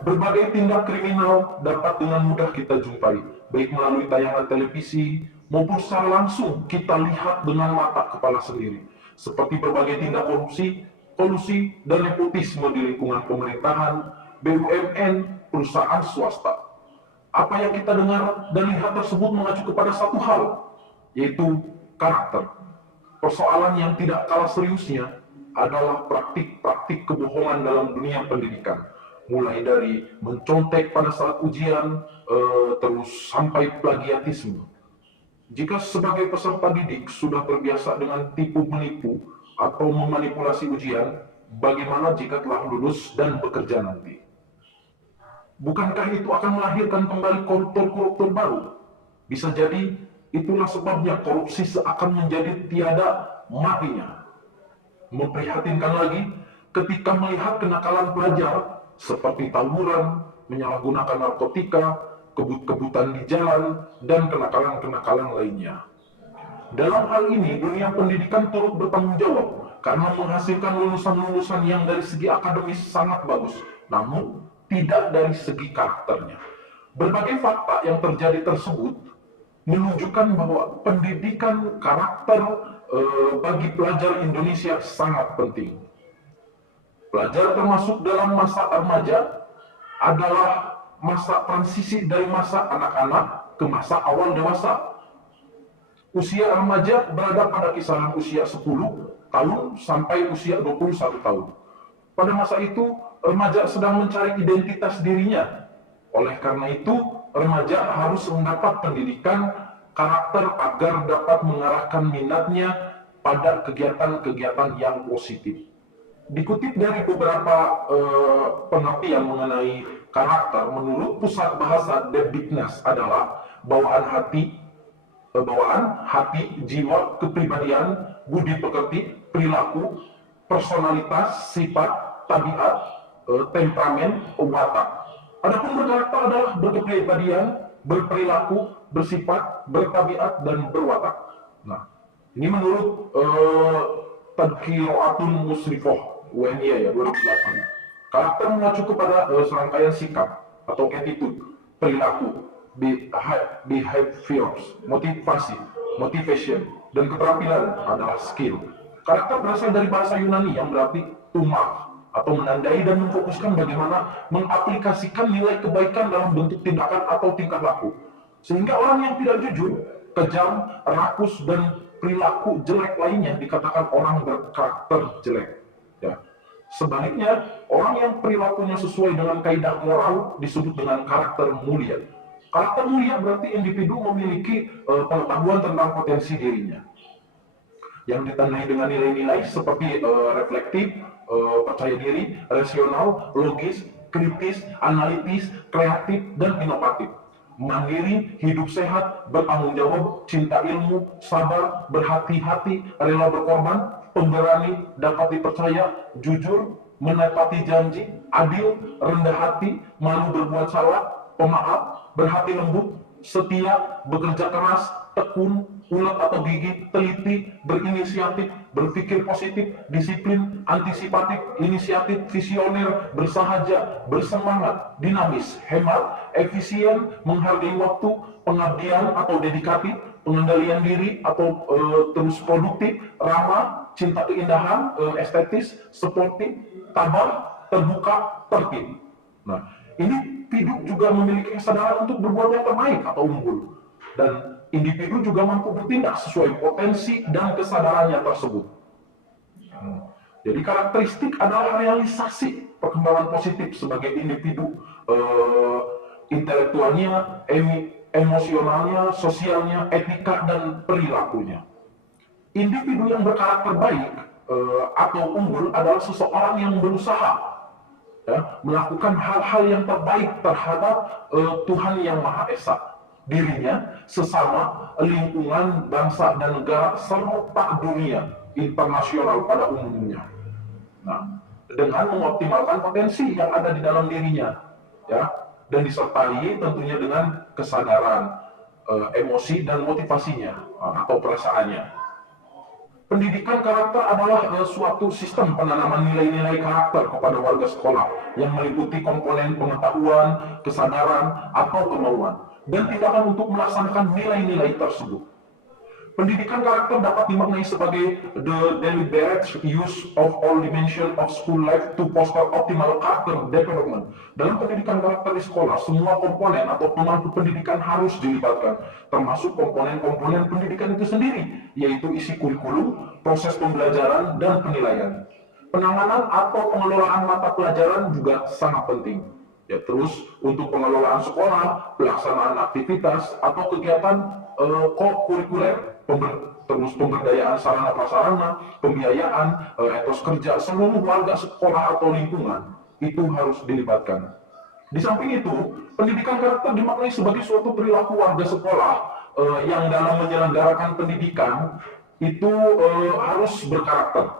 Berbagai tindak kriminal dapat dengan mudah kita jumpai, baik melalui tayangan televisi maupun secara langsung kita lihat dengan mata kepala sendiri, seperti berbagai tindak korupsi, kolusi, dan nepotisme di lingkungan pemerintahan, BUMN, perusahaan swasta. Apa yang kita dengar dan lihat tersebut mengacu kepada satu hal, yaitu karakter. Persoalan yang tidak kalah seriusnya adalah praktik-praktik kebohongan dalam dunia pendidikan, mulai dari mencontek pada saat ujian, terus sampai plagiatisme. Jika sebagai peserta didik sudah terbiasa dengan tipu menipu atau memanipulasi ujian, bagaimana jika telah lulus dan bekerja nanti? Bukankah itu akan melahirkan kembali koruptor-koruptor baru? Bisa jadi itulah sebabnya korupsi seakan menjadi tiada matinya. Memprihatinkan lagi ketika melihat kenakalan pelajar seperti tawuran, menyalahgunakan narkotika, kebut-kebutan di jalan, dan kenakalan-kenakalan lainnya. Dalam hal ini, dunia pendidikan turut bertanggung jawab karena menghasilkan lulusan-lulusan yang dari segi akademis sangat bagus, namun tidak dari segi karakternya. Berbagai fakta yang terjadi tersebut menunjukkan bahwa pendidikan karakter bagi pelajar Indonesia sangat penting. Pelajar termasuk dalam masa remaja adalah masa transisi dari masa anak-anak ke masa awal dewasa. Usia remaja berada pada kisaran usia 10 tahun sampai usia 21 tahun. Pada masa itu, remaja sedang mencari identitas dirinya. Oleh karena itu, remaja harus mendapat pendidikan karakter agar dapat mengarahkan minatnya pada kegiatan-kegiatan yang positif. Dikutip dari beberapa penelitian mengenai karakter, menurut Pusat Bahasa Debitnas adalah bawaan hati, jiwa, kepribadian, budi pekerti, perilaku, personalitas, sifat, tabiat, temperamen, watak. Adapun berkarakter adalah berkepribadian, berperilaku, bersifat, bertabiat, dan berwatak. Nah, ini menurut Tadkiroatun Musrifoh UNY ya 2008. Karakter mengacu kepada serangkaian sikap atau attitude, perilaku, behaviors, motivation, dan keterampilan adalah skill. Karakter berasal dari bahasa Yunani yang berarti tumah atau menandai dan memfokuskan bagaimana mengaplikasikan nilai kebaikan dalam bentuk tindakan atau tingkah laku. Sehingga orang yang tidak jujur, kejam, rakus, dan perilaku jelek lainnya dikatakan orang berkarakter jelek. Ya. Sebaliknya, orang yang perilakunya sesuai dengan kaidah moral disebut dengan karakter mulia. Karakter mulia berarti individu memiliki pengetahuan tentang potensi dirinya, yang ditandai dengan nilai-nilai seperti reflektif, percaya diri, rasional, logis, kritis, analitis, kreatif, dan inovatif. Mandiri, hidup sehat, bertanggung jawab, cinta ilmu, sabar, berhati-hati, rela berkorban, pemberani, dapat dipercaya, jujur, menepati janji, adil, rendah hati, malu berbuat salah, pemaaf, berhati lembut, setia, bekerja keras, tekun, ulet atau gigih, teliti, berinisiatif, berpikir positif, disiplin, antisipatif, inisiatif, visioner, bersahaja, bersemangat, dinamis, hemat, efisien, menghargai waktu, pengabdian atau dedikatif, pengendalian diri atau terus produktif, ramah, cinta keindahan, estetis, sportif, tabah, terbuka, tertib. Nah, ini individu juga memiliki kesadaran untuk berbuat yang terbaik atau unggul, dan individu juga mampu bertindak sesuai potensi dan kesadarannya tersebut. Jadi karakteristik adalah realisasi perkembangan positif sebagai individu, intelektualnya, emosionalnya, sosialnya, etika, dan perilakunya. Individu yang berkarakter baik atau unggul adalah seseorang yang berusaha melakukan hal-hal yang terbaik terhadap Tuhan Yang Maha Esa, dirinya, sesama, lingkungan, bangsa, dan negara, serta dunia internasional pada umumnya. Nah, dengan mengoptimalkan potensi yang ada di dalam dirinya, ya, dan disertai tentunya dengan kesadaran, emosi, dan motivasinya atau perasaannya. Pendidikan karakter adalah suatu sistem penanaman nilai-nilai karakter kepada warga sekolah yang meliputi komponen pengetahuan, kesadaran, atau kemauan, dan tindakan untuk melaksanakan nilai-nilai tersebut. Pendidikan karakter dapat dimaknai sebagai the deliberate use of all dimensions of school life to foster optimal character development. Dalam pendidikan karakter di sekolah, semua komponen atau pemangku pendidikan harus dilibatkan, termasuk komponen-komponen pendidikan itu sendiri, yaitu isi kurikulum, proses pembelajaran, dan penilaian. Penanganan atau pengelolaan mata pelajaran juga sangat penting. Ya, terus untuk pengelolaan sekolah, pelaksanaan aktivitas atau kegiatan kurikuler, terus pemberdayaan sarana prasarana, pembiayaan, etos kerja seluruh warga sekolah atau lingkungan itu harus dilibatkan. Di samping itu, pendidikan karakter dimaknai sebagai suatu perilaku warga sekolah yang dalam menyelenggarakan pendidikan itu harus berkarakter.